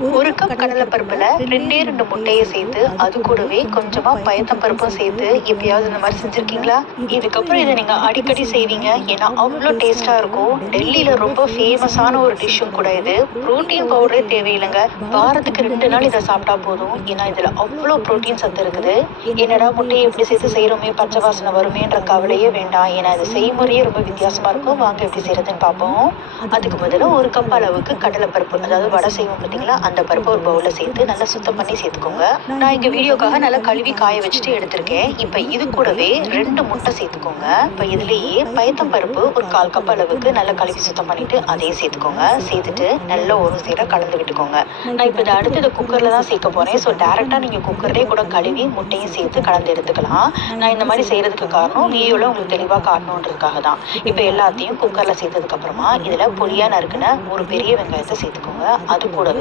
ஒரு கப் கடலைப்பருப்புல 2 முட்டையை சேர்த்து அது கூடவே கொஞ்சமா பயத்தம்பருப்பும் சேர்த்து எப்பயாவது இந்த மாதிரி செஞ்சிருக்கீங்களா? இதுக்கப்புறம் இதை நீங்க அடிக்கடி செய்வீங்க. ஏன்னா அவ்வளோ டேஸ்டா இருக்கும். டெல்லியில ரொம்ப ஃபேமஸான ஒரு டிஷ்ஷும் கூட இது. புரோட்டீன் பவுடரே தேவையில்லைங்க. வாரத்துக்கு 2 நாள் இதை சாப்பிட்டா போதும். ஏன்னா இதுல அவ்வளோ புரோட்டீன் சத்து இருக்குது. என்னடா முட்டையை எப்படி சேர்த்து செய்யறோமே, பச்சை வாசனை வருமேன்ற கவலையே வேண்டாம். ஏன்னா இது செய்முறையே ரொம்ப வித்தியாசமா இருக்கும். வாங்க எப்படி செய்யறதுன்னு பார்ப்போம். அதுக்கு பதிலா ஒரு கப் அளவுக்கு கடலைப்பருப்பு, அதாவது வடை செய்வோம் பார்த்தீங்களா, அந்த பருப்பு ஒரு பவுல்ல சேர்த்து நல்லா சுத்தம் பண்ணி சேர்த்துக்கோங்க. நான் இங்க வீடியோக்காக நல்லா கழுவி காய வச்சுட்டு எடுத்திருக்கேன். இப்போ இது கூடவே 2 முட்டை சேர்த்துக்கோங்க. இப்போ இதுலேயே பயத்தம் பருப்பு ஒரு 1/4 கப் அளவுக்கு நல்லா கழுவி சுத்தம் பண்ணிட்டு அதையும் சேர்த்துக்கோங்க. சேர்த்துட்டு நல்லா ஒரு சேர கலந்து விட்டுக்கோங்க. நான் இப்போ இதை அடுத்தது குக்கர்ல தான் சேர்க்க போறேன். ஸோ டேரக்டா நீங்க குக்கர்லேயே கூட கழுவி முட்டையும் சேர்த்து கலந்து எடுத்துக்கலாம். நான் இந்த மாதிரி செய்யறதுக்கு காரணம் வீடியோல உங்களுக்கு தெளிவா காட்டணுன்றதுக்காக தான். இப்போ எல்லாத்தையும் குக்கர்ல சேர்த்ததுக்கு அப்புறமா இதுல பொடியா நறுக்குன ஒரு பெரிய வெங்காயத்தை சேர்த்துக்கோங்க. அது கூடவே